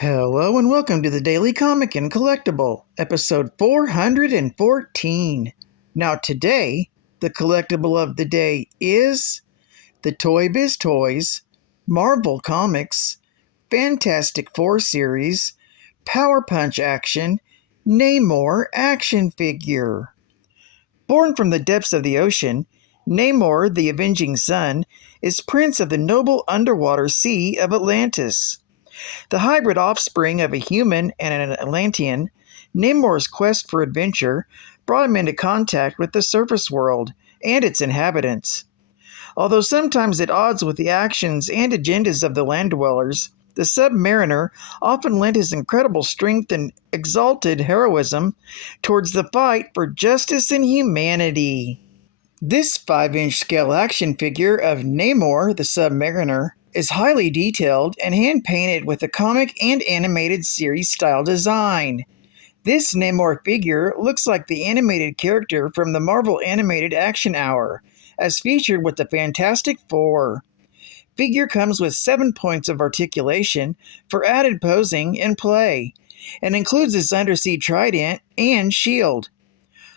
Hello and welcome to the Daily Comic and Collectible, episode 414. Now today, the collectible of the day is the Toybiz Toys, Marvel Comics, Fantastic Four series, Power Punch Action, Namor action figure. Born from the depths of the ocean, Namor, the Avenging Sun, is prince of the noble underwater sea of Atlantis. The hybrid offspring of a human and an Atlantean, Namor's quest for adventure brought him into contact with the surface world and its inhabitants. Although sometimes at odds with the actions and agendas of the land dwellers, the submariner often lent his incredible strength and exalted heroism towards the fight for justice and humanity. This 5-inch scale action figure of Namor the Submariner is highly detailed and hand-painted with a comic and animated series style design. This Namor figure looks like the animated character from the Marvel Animated Action Hour, as featured with the Fantastic Four. Figure comes with 7 points of articulation for added posing and play, and includes his undersea trident and shield.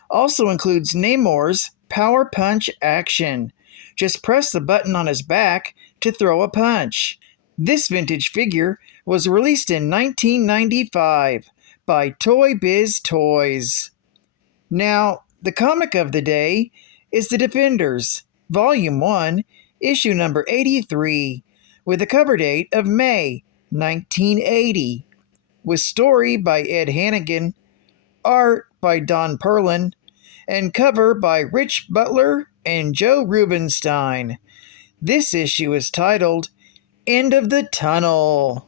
Also includes Namor's Power Punch Action. Just press the button on his back to throw a punch. This vintage figure was released in 1995 by Toybiz Toys. Now, the comic of the day is The Defenders, Volume 1, issue number 83, with a cover date of May 1980, with story by Ed Hannigan, art by Don Perlin, and cover by Rich Butler and Joe Rubenstein. This issue is titled End of the Tunnel.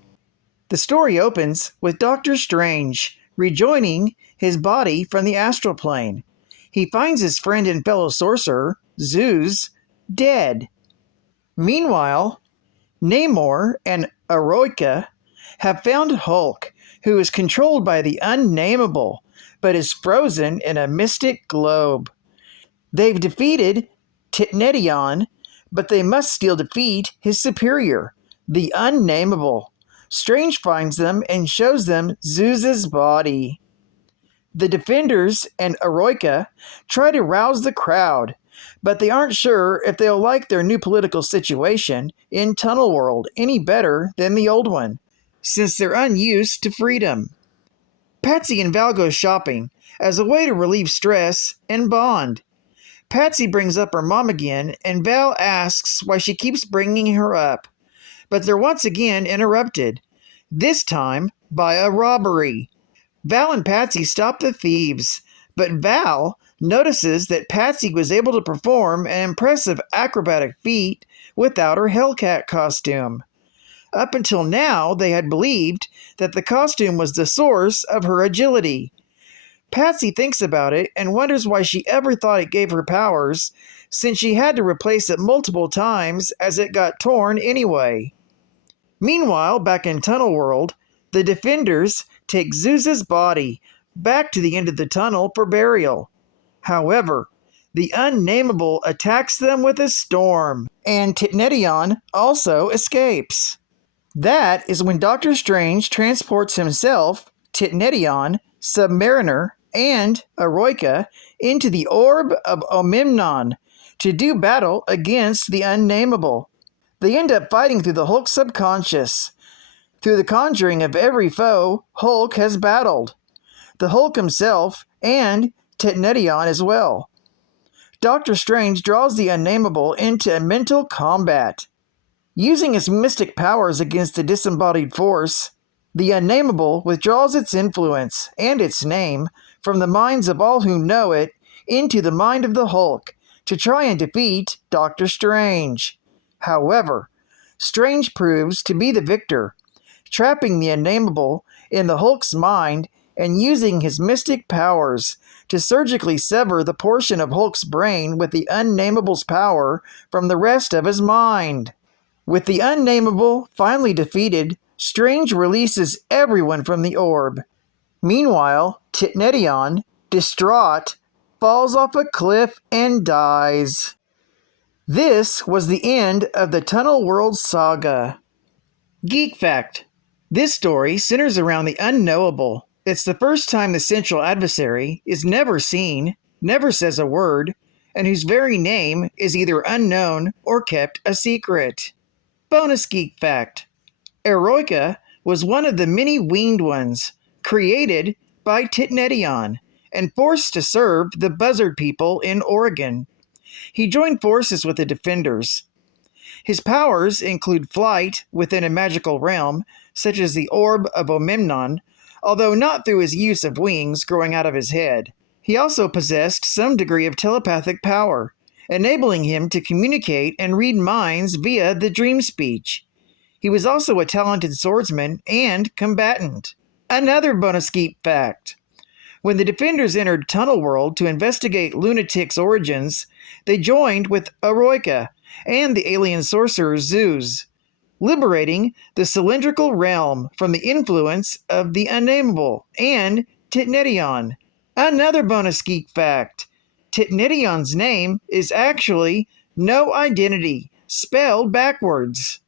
The story opens with Doctor Strange rejoining his body from the astral plane. He finds his friend and fellow sorcerer, Zeus, dead. Meanwhile, Namor and Eroica have found Hulk, who is controlled by the Unnameable, but is frozen in a mystic globe. They've defeated Titnedion, but they must still defeat his superior, the Unnameable. Strange finds them and shows them Zeus's body. The Defenders and Eroica try to rouse the crowd, but they aren't sure if they'll like their new political situation in Tunnel World any better than the old one, since they're unused to freedom. Patsy and Val go shopping as a way to relieve stress and bond. Patsy brings up her mom again, and Val asks why she keeps bringing her up. But they're once again interrupted, this time by a robbery. Val and Patsy stop the thieves, but Val notices that Patsy was able to perform an impressive acrobatic feat without her Hellcat costume. Up until now, they had believed that the costume was the source of her agility. Patsy thinks about it and wonders why she ever thought it gave her powers, since she had to replace it multiple times as it got torn anyway. Meanwhile, back in Tunnel World, the Defenders take Zeus's body back to the end of the tunnel for burial. However, the Unnameable attacks them with a storm, and Titnedion also escapes. That is when Doctor Strange transports himself, Titnedion, Submariner, and Eroica into the Orb of Omimnon to do battle against the Unnameable. They end up fighting through the Hulk's subconscious, through the conjuring of every foe Hulk has battled, the Hulk himself, and Titnedion as well. Doctor Strange draws the Unnameable into a mental combat. Using its mystic powers against the disembodied force, the Unnameable withdraws its influence and its name from the minds of all who know it into the mind of the Hulk to try and defeat Doctor Strange. However, Strange proves to be the victor, trapping the Unnameable in the Hulk's mind and using his mystic powers to surgically sever the portion of Hulk's brain with the Unnameable's power from the rest of his mind. With the Unnameable finally defeated, Strange releases everyone from the orb. Meanwhile, Titnedion, distraught, falls off a cliff and dies. This was the end of the Tunnel World saga. Geek Fact: This story centers around the unknowable. It's the first time the central adversary is never seen, never says a word, and whose very name is either unknown or kept a secret. Bonus geek fact: Eroica was one of the many winged ones created by Titnedion and forced to serve the buzzard people in Oregon. He joined forces with the Defenders. His powers include flight within a magical realm, such as the Orb of Omemnon, although not through his use of wings growing out of his head. He also possessed some degree of telepathic power, enabling him to communicate and read minds via the dream speech. He was also a talented swordsman and combatant. Another bonus geek fact: when the Defenders entered Tunnel World to investigate Lunatic's origins, they joined with Eroica and the alien sorcerer Zeus, liberating the cylindrical realm from the influence of the Unnameable and Titnedion. Another bonus geek fact: Titnedion's name is actually No Identity, spelled backwards.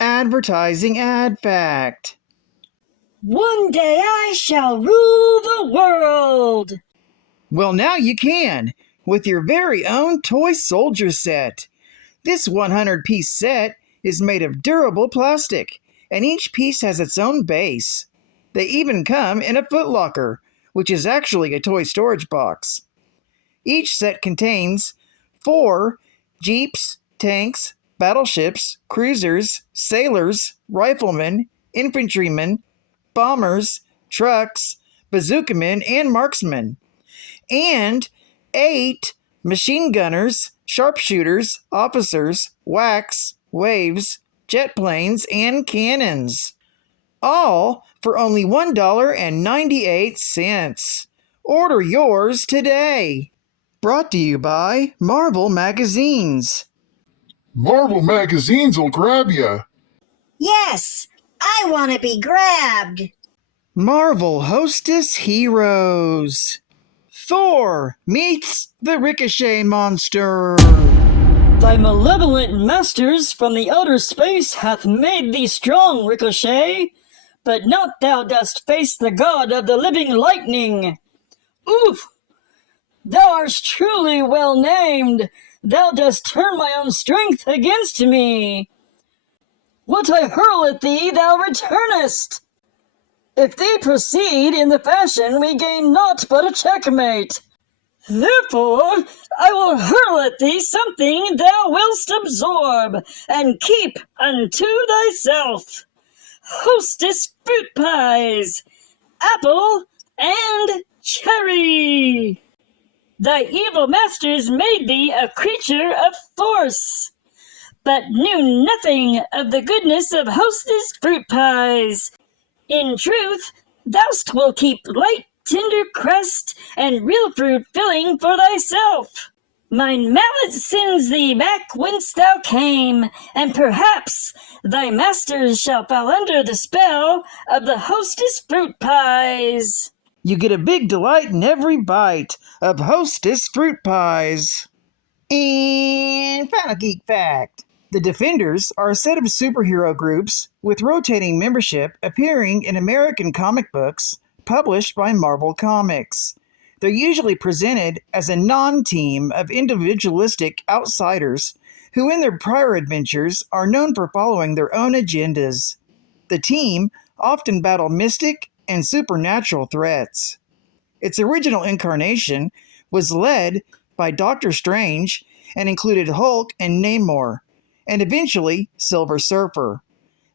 Advertising ad fact: One day I shall rule the world. Well, now you can, with your very own toy soldier set. This 100-piece set is made of durable plastic, and each piece has its own base. They even come in a footlocker, which is actually a toy storage box. Each set contains 4 jeeps, tanks, battleships, cruisers, sailors, riflemen, infantrymen, bombers, trucks, bazookamen, and marksmen, and 8 machine gunners, sharpshooters, officers, whacks, waves, jet planes, and cannons. All for only $1.98. Order yours today. Brought to you by Marvel Magazines. Marvel Magazines will grab ya. Yes, I want to be grabbed. Marvel Hostess Heroes. Thor meets the Ricochet Monster. Thy malevolent masters from the outer space hath made thee strong, Ricochet, but not thou dost face the god of the living lightning. Oof! Thou art truly well named. Thou dost turn my own strength against me. What I hurl at thee thou returnest. If thee proceed in the fashion, we gain naught but a checkmate. Therefore, I will hurl at thee something thou wilt absorb, and keep unto thyself. Hostess fruit pies, apple and cherry. Thy evil masters made thee a creature of force, but knew nothing of the goodness of hostess fruit pies. In truth, thou'st will keep light, tender crust, and real fruit filling for thyself. Mine mallet sends thee back whence thou came, and perhaps thy masters shall fall under the spell of the hostess fruit pies. You get a big delight in every bite of Hostess fruit pies. And final geek fact: the Defenders are a set of superhero groups with rotating membership appearing in American comic books published by Marvel Comics. They're usually presented as a non-team of individualistic outsiders who in their prior adventures are known for following their own agendas. The team often battle mystic and supernatural threats. Its original incarnation was led by Doctor Strange and included Hulk and Namor, and eventually Silver Surfer.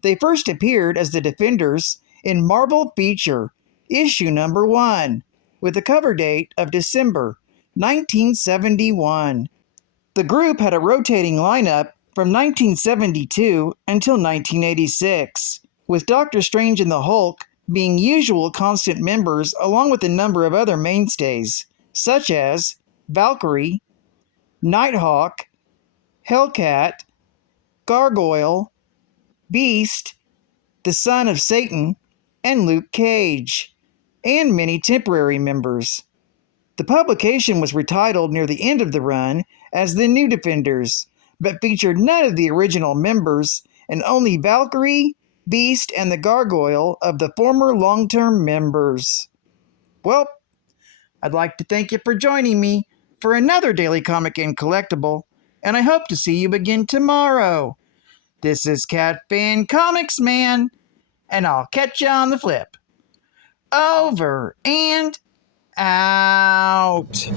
They first appeared as the Defenders in Marvel Feature, issue number 1, with a cover date of December 1971. The group had a rotating lineup from 1972 until 1986, with Doctor Strange and the Hulk being usual constant members along with a number of other mainstays, such as Valkyrie, Nighthawk, Hellcat, Gargoyle, Beast, the Son of Satan, and Luke Cage, and many temporary members. The publication was retitled near the end of the run as The New Defenders, but featured none of the original members and only Valkyrie, Beast, and the Gargoyle of the former long-term members. Well, I'd like to thank you for joining me for another Daily Comic and Collectible, and I hope to see you again tomorrow. This is Cat Fan Comics Man, and I'll catch you on the flip. Over and out.